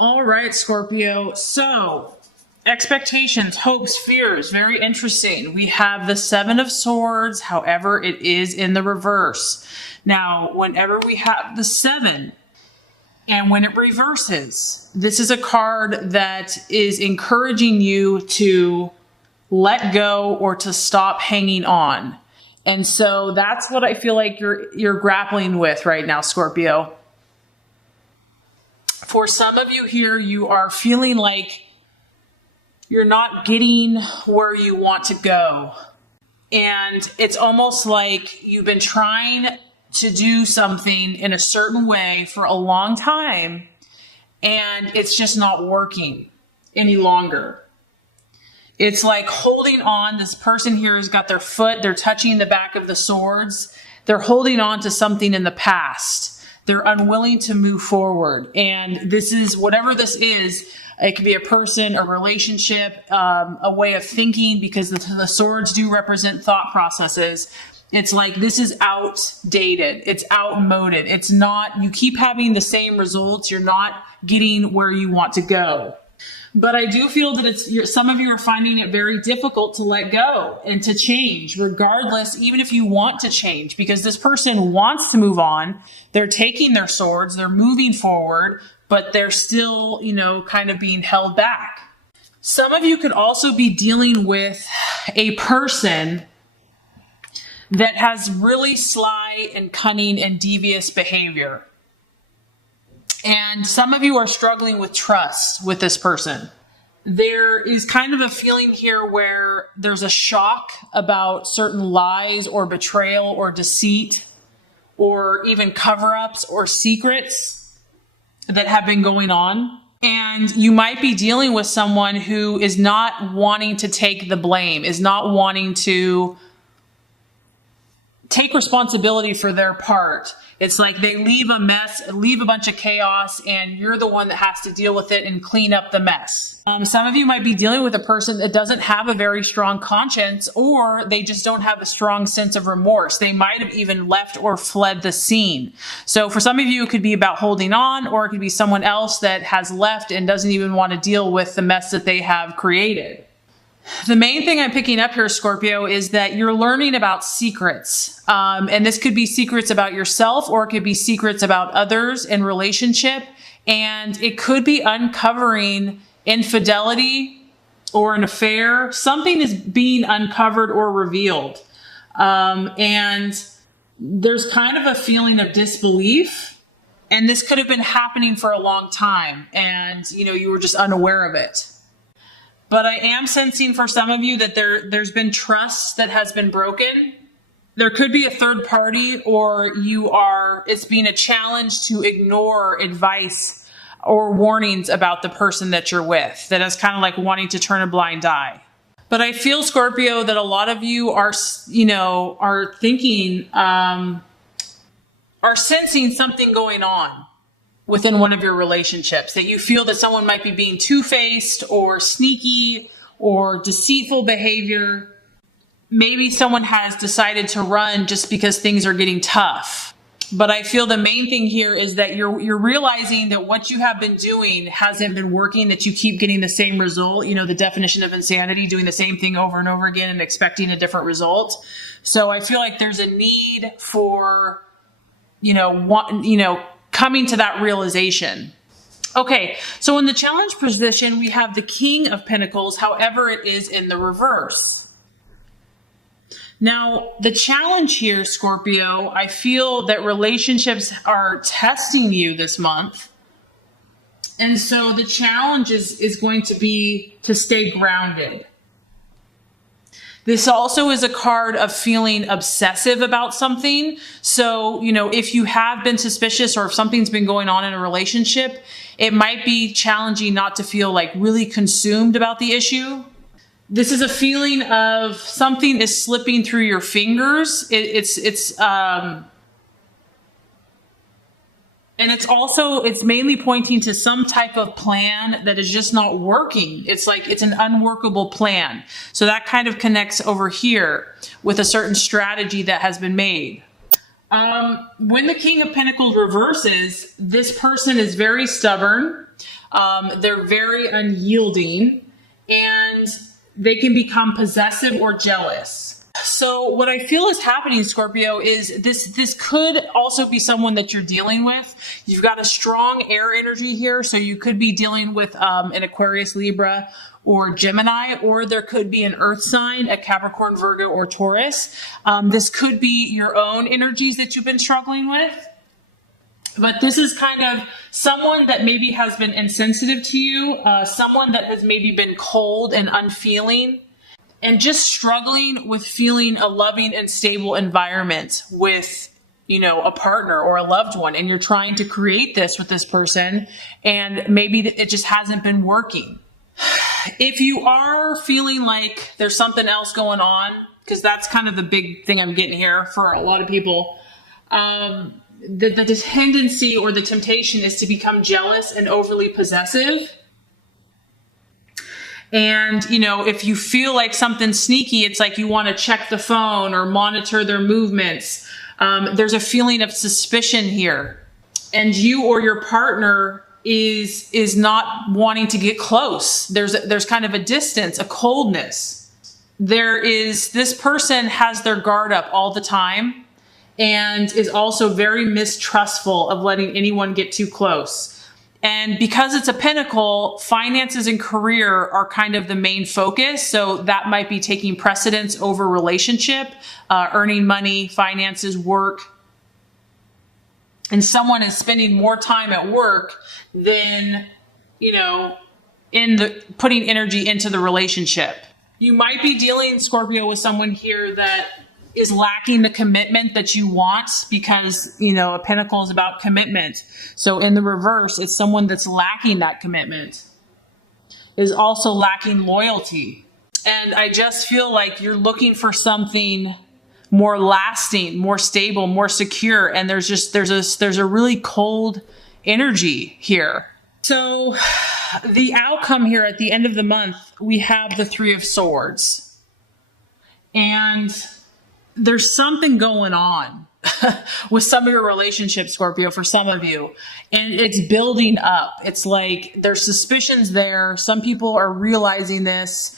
All right, Scorpio. So, expectations, hopes, fears, very interesting. We have the Seven of Swords, however, it is in the reverse. Now, whenever we have the Seven, and when it reverses, this is a card that is encouraging you to let go or to stop hanging on. And so that's what I feel like you're grappling with right now, Scorpio. For some of you here, you are feeling like you're not getting where you want to go. And it's almost like you've been trying to do something in a certain way for a long time, and it's just not working any longer. It's like holding on. This person here has got their foot, they're touching the back of the swords. They're holding on to something in the past. They're unwilling to move forward. And this is, whatever this is, it could be a person, a relationship, a way of thinking, because the swords do represent thought processes. It's like this is outdated. It's outmoded. It's not, you keep having the same results. You're not getting where you want to go. But I do feel that some of you are finding it very difficult to let go and to change, regardless, even if you want to change, because this person wants to move on. They're taking their swords, they're moving forward, but they're still, kind of being held back. Some of you could also be dealing with a person that has really sly and cunning and devious behavior. And some of you are struggling with trust with this person. There is kind of a feeling here where there's a shock about certain lies or betrayal or deceit or even cover-ups or secrets that have been going on. And you might be dealing with someone who is not wanting to take the blame, is not wanting to take responsibility for their part. It's like they leave a mess, leave a bunch of chaos, and you're the one that has to deal with it and clean up the mess. Some of you might be dealing with a person that doesn't have a very strong conscience, or they just don't have a strong sense of remorse. They might have even left or fled the scene. So for some of you, it could be about holding on, or it could be someone else that has left and doesn't even want to deal with the mess that they have created. The main thing I'm picking up here, Scorpio, is that you're learning about secrets. And this could be secrets about yourself, or it could be secrets about others in relationship. And it could be uncovering infidelity or an affair. Something is being uncovered or revealed. And there's kind of a feeling of disbelief. And this could have been happening for a long time. And, you were just unaware of it. But I am sensing for some of you that there's been trust that has been broken. There could be a third party, or it's being a challenge to ignore advice or warnings about the person that you're with, that is kind of like wanting to turn a blind eye. But I feel, Scorpio, that a lot of you are thinking, are sensing something going on within one of your relationships, that you feel that someone might be being two-faced or sneaky or deceitful behavior. Maybe someone has decided to run just because things are getting tough. But I feel the main thing here is that you're realizing that what you have been doing hasn't been working, that you keep getting the same result. The definition of insanity, doing the same thing over and over again and expecting a different result. So I feel like there's a need for, coming to that realization. Okay, so in the challenge position, we have the King of Pentacles, however, it is in the reverse. Now, the challenge here, Scorpio, I feel that relationships are testing you this month. And so the challenge is going to be to stay grounded. This also is a card of feeling obsessive about something. So, if you have been suspicious, or if something's been going on in a relationship, it might be challenging not to feel like really consumed about the issue. This is a feeling of something is slipping through your fingers. And it's mainly pointing to some type of plan that is just not working. It's like it's an unworkable plan. So that kind of connects over here with a certain strategy that has been made. When the King of Pentacles reverses, this person is very stubborn. They're very unyielding, and they can become possessive or jealous. So what I feel is happening, Scorpio, is this could also be someone that you're dealing with. You've got a strong air energy here, so you could be dealing with an Aquarius, Libra, or Gemini, or there could be an earth sign, a Capricorn, Virgo, or Taurus. This could be your own energies that you've been struggling with. But this is kind of someone that maybe has been insensitive to you, someone that has maybe been cold and unfeeling, and just struggling with feeling a loving and stable environment with, a partner or a loved one. And you're trying to create this with this person, and maybe it just hasn't been working. If you are feeling like there's something else going on, because that's kind of the big thing I'm getting here for a lot of people, the tendency or the temptation is to become jealous and overly possessive. And, if you feel like something's sneaky, it's like you want to check the phone or monitor their movements. There's a feeling of suspicion here. And you or your partner is not wanting to get close. There's kind of a distance, a coldness. This person has their guard up all the time, and is also very mistrustful of letting anyone get too close. And because it's a pentacle, finances and career are kind of the main focus. So that might be taking precedence over relationship, earning money, finances, work. And someone is spending more time at work than, putting energy into the relationship. You might be dealing, Scorpio, with someone here that is lacking the commitment that you want, because, a pentacle is about commitment. So in the reverse, it's someone that's lacking that commitment, is also lacking loyalty. And I just feel like you're looking for something more lasting, more stable, more secure. And there's a really cold energy here. So the outcome here at the end of the month, we have the Three of Swords. And there's something going on with some of your relationships, Scorpio, for some of you, and it's building up. It's like there's suspicions there. Some people are realizing this.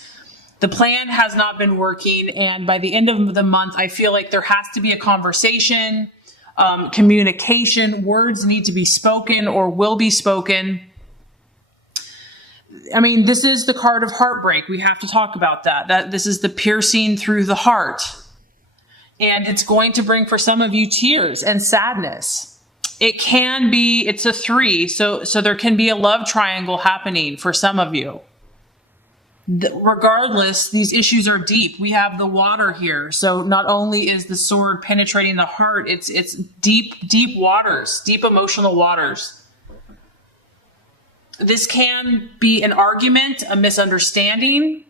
The plan has not been working, and by the end of the month, I feel like there has to be a conversation, communication. Words need to be spoken or will be spoken. I mean, this is the card of heartbreak. We have to talk about that this is the piercing through the heart. And it's going to bring for some of you tears and sadness. It's a 3. So there can be a love triangle happening for some of you. Regardless, these issues are deep. We have the water here. So not only is the sword penetrating the heart, it's deep, deep waters, deep emotional waters. This can be an argument, a misunderstanding.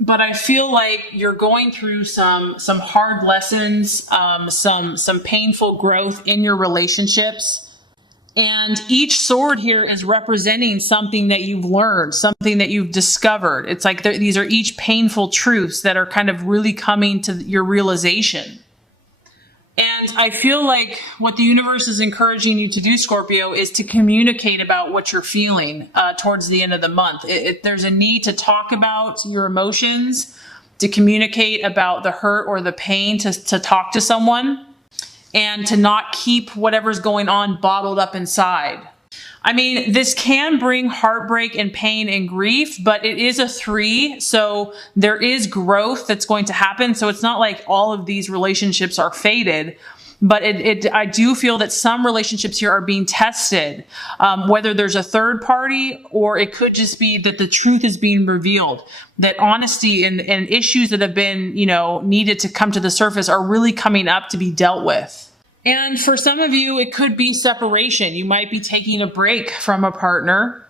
But I feel like you're going through some hard lessons, some painful growth in your relationships. And each sword here is representing something that you've learned, something that you've discovered. It's like these are each painful truths that are kind of really coming to your realization. And I feel like what the universe is encouraging you to do, Scorpio, is to communicate about what you're feeling towards the end of the month. There's a need to talk about your emotions, to communicate about the hurt or the pain, to talk to someone, and to not keep whatever's going on bottled up inside. I mean, this can bring heartbreak and pain and grief, but it is a 3. So there is growth that's going to happen. So it's not like all of these relationships are fated, but I do feel that some relationships here are being tested, whether there's a third party, or it could just be that the truth is being revealed, that honesty and issues that have been, needed to come to the surface are really coming up to be dealt with. And for some of you, it could be separation. You might be taking a break from a partner,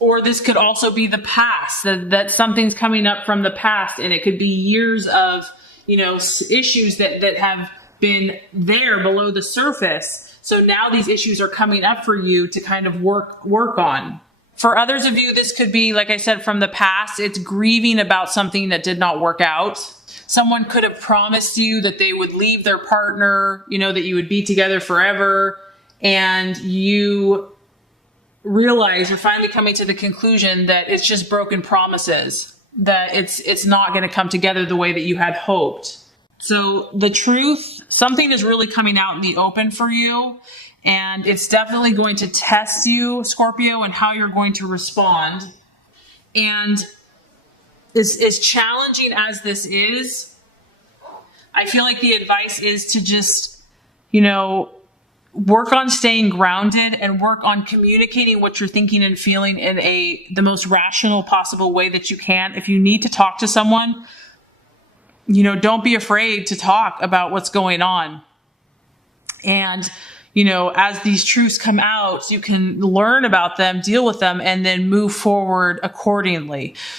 or this could also be the past, that something's coming up from the past, and it could be years of, issues that have been there below the surface. So now these issues are coming up for you to kind of work on. For others of you, this could be, like I said, from the past. It's grieving about something that did not work out. Someone could have promised you that they would leave their partner, that you would be together forever, and you realize you're finally coming to the conclusion that it's just broken promises, that it's not going to come together the way that you had hoped. So the truth, something is really coming out in the open for you, and it's definitely going to test you, Scorpio, and how you're going to respond. And as challenging as this is, I feel like the advice is to just, work on staying grounded and work on communicating what you're thinking and feeling in the most rational possible way that you can. If you need to talk to someone, don't be afraid to talk about what's going on. And, as these truths come out, you can learn about them, deal with them, and then move forward accordingly.